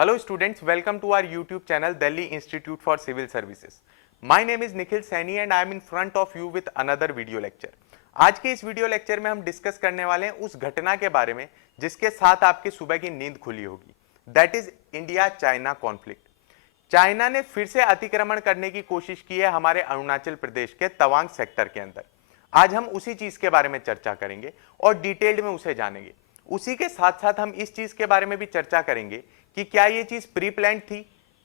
Hello students, welcome to our YouTube channel Delhi Institute for Civil Services. My name is Nikhil Saini and I am in front of you with another video lecture. आज के इस video lecture में हम discuss करने वाले हैं उस घटना के बारे में जिसके साथ आपकी सुबह की नींद खुली होगी. That is India China conflict. China ने फिर से अतिक्रमण करने की कोशिश की है हमारे अरुणाचल प्रदेश के तवांग सेक्टर के अंदर. आज हम उसी चीज के बारे में चर्चा करेंगे और डिटेल्ड में उसे जानेंगे. उसी के साथ साथ हम इस चीज के बारे में भी चर्चा करेंगे कि क्या ये चीज प्री प्लान्ड थी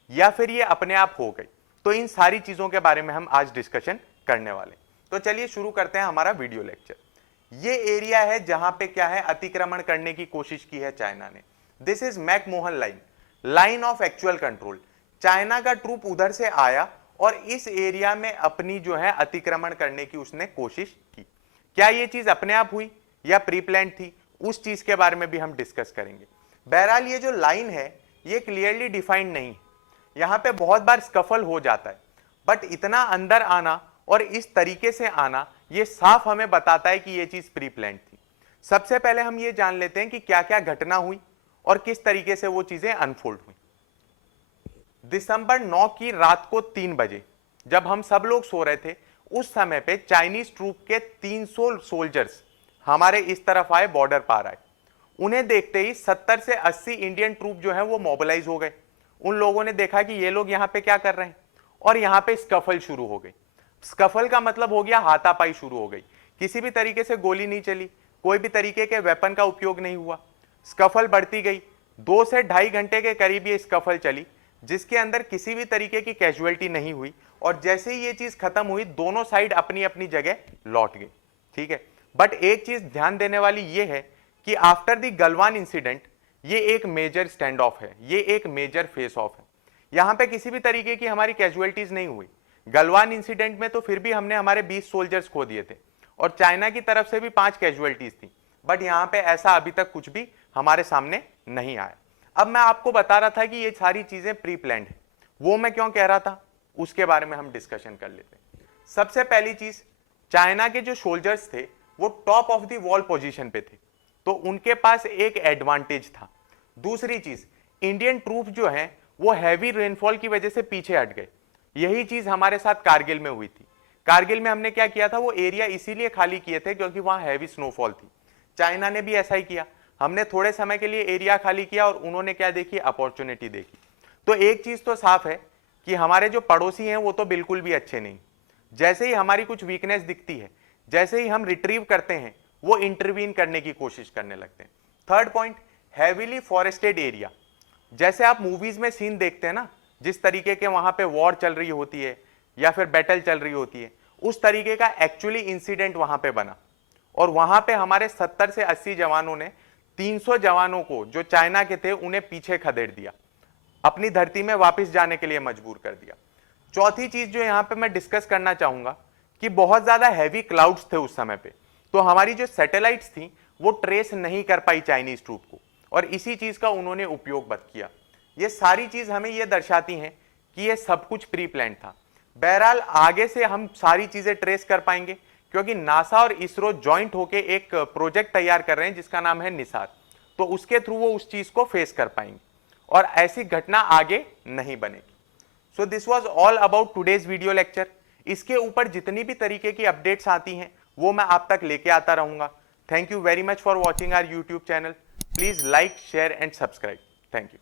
या फिर ये अपने आप हो गई. तो इन सारी चीजों के बारे में हम आज डिस्कशन करने वाले. तो चलिए शुरू करते हैं हमारा वीडियो लेक्चर. ये एरिया है जहां पे क्या है अतिक्रमण करने की कोशिश की है चाइना ने. This is McMahon line, line of actual control. China का ट्रूप उधर से आया और इस एरिया में अपनी जो है अतिक्रमण करने की उसने कोशिश की. क्या ये चीज अपने आप हुई या प्री प्लान्ड थी, उस चीज के बारे में भी हम डिस्कस करेंगे. बहरहाल ये जो लाइन है ये क्लियरली डिफाइंड नहीं है. यहां पे बहुत बार स्कफल हो जाता है, बट इतना अंदर आना और इस तरीके से आना ये साफ हमें बताता है कि ये चीज प्री प्लान्ड थी. सबसे पहले हम ये जान लेते हैं कि क्या क्या घटना हुई और किस तरीके से वो चीजें अनफोल्ड हुई. दिसंबर 9 की रात को 3 बजे जब हम सब लोग सो रहे थे, उस समय पे चाइनीज ट्रूप के 300 सोल्जर्स हमारे इस तरफ आए, बॉर्डर पार आए. उन्हें देखते ही 70 से 80 इंडियन ट्रूप जो है वो मोबिलाइज हो गए. उन लोगों ने देखा कि ये लोग यहाँ पे क्या कर रहे हैं और यहाँ पे स्कफल शुरू हो गई. स्कफल का मतलब हो गया हाथापाई शुरू हो गई. किसी भी तरीके से गोली नहीं चली, कोई भी तरीके के वेपन का उपयोग नहीं हुआ. स्कफल बढ़ती गई. 2 से 2.5 घंटे के करीब ये स्कफल चली जिसके अंदर किसी भी तरीके की कैजुअलिटी नहीं हुई. और जैसे ही ये चीज खत्म हुई दोनों साइड अपनी अपनी जगह लौट गई. ठीक है, बट एक चीज ध्यान देने वाली ये है कि आफ्टर द गलवान इंसिडेंट ये एक मेजर स्टैंड ऑफ है, ये एक मेजर फेस ऑफ है. यहां पे किसी भी तरीके की हमारी कैजुअलिटीज नहीं हुई. गलवान इंसिडेंट में तो फिर भी हमने हमारे 20 सोल्जर्स खो दिए थे और चाइना की तरफ से भी 5 कैजुअलिटीज थी, बट यहां पे ऐसा अभी तक कुछ भी हमारे सामने नहीं आया. अब मैं आपको बता रहा था कि ये सारी चीजें प्री प्लान्ड है. वो मैं क्यों कह रहा था उसके बारे में हम डिस्कशन कर लेते हैं. सबसे पहली चीज, चाइना के जो सोल्जर्स थे वो top of the wall position पे थे, तो उनके पास एक एडवांटेज था. दूसरी चीज, इंडियन ट्रूप जो हैं वो हैवी रेनफॉल की वजह से पीछे हट गए. यही चीज हमारे साथ कारगिल में हुई थी. कारगिल में हमने क्या किया था, वो एरिया इसीलिए खाली किए थे क्योंकि वहां हैवी स्नोफॉल थी. चाइना ने भी ऐसा ही किया. हमने थोड़े समय के लिए एरिया खाली किया और उन्होंने क्या देखी, अपॉर्चुनिटी देखी. तो एक चीज तो साफ है कि हमारे जो पड़ोसी हैं वो तो बिल्कुल भी अच्छे नहीं. जैसे ही हमारी कुछ वीकनेस दिखती है, जैसे ही हम रिट्रीव करते हैं, वो इंटरवीन करने की कोशिश करने लगते हैं. Third point, heavily forested area. जैसे आप मूवीज में सीन देखते हैं ना, जिस तरीके के वहां पे वॉर चल रही होती है या फिर बैटल चल रही होती है, उस तरीके का एक्चुअली इंसिडेंट वहां पे बना. और वहां पे हमारे 70 से 80 जवानों ने 300 जवानों को जो चाइना के थे उन्हें पीछे खदेड़ दिया, अपनी धरती में वापस जाने के लिए मजबूर कर दिया. चौथी चीज जो यहां पे मैं डिस्कस करना चाहूंगा कि बहुत ज्यादा हैवी क्लाउड्स थे उस समय पे, तो हमारी जो सैटेलाइट्स थी वो ट्रेस नहीं कर पाई चाइनीज ट्रूप को, और इसी चीज का उन्होंने उपयोग बद किया. ये सारी चीज हमें ये दर्शाती हैं कि ये सब कुछ प्री प्लान्ड था. बहरहाल आगे से हम सारी चीजें ट्रेस कर पाएंगे क्योंकि नासा और इसरो ज्वाइंट होके एक प्रोजेक्ट तैयार कर रहे हैं जिसका नाम है निसार. तो उसके थ्रू वो उस चीज को फेस कर पाएंगे और ऐसी घटना आगे नहीं बनेगी. So this was all about today's video lecture. इसके ऊपर जितनी भी तरीके की अपडेट्स आती हैं वो मैं आप तक लेके आता रहूंगा. Thank you very much for watching our YouTube channel. Please like, share and subscribe. Thank you.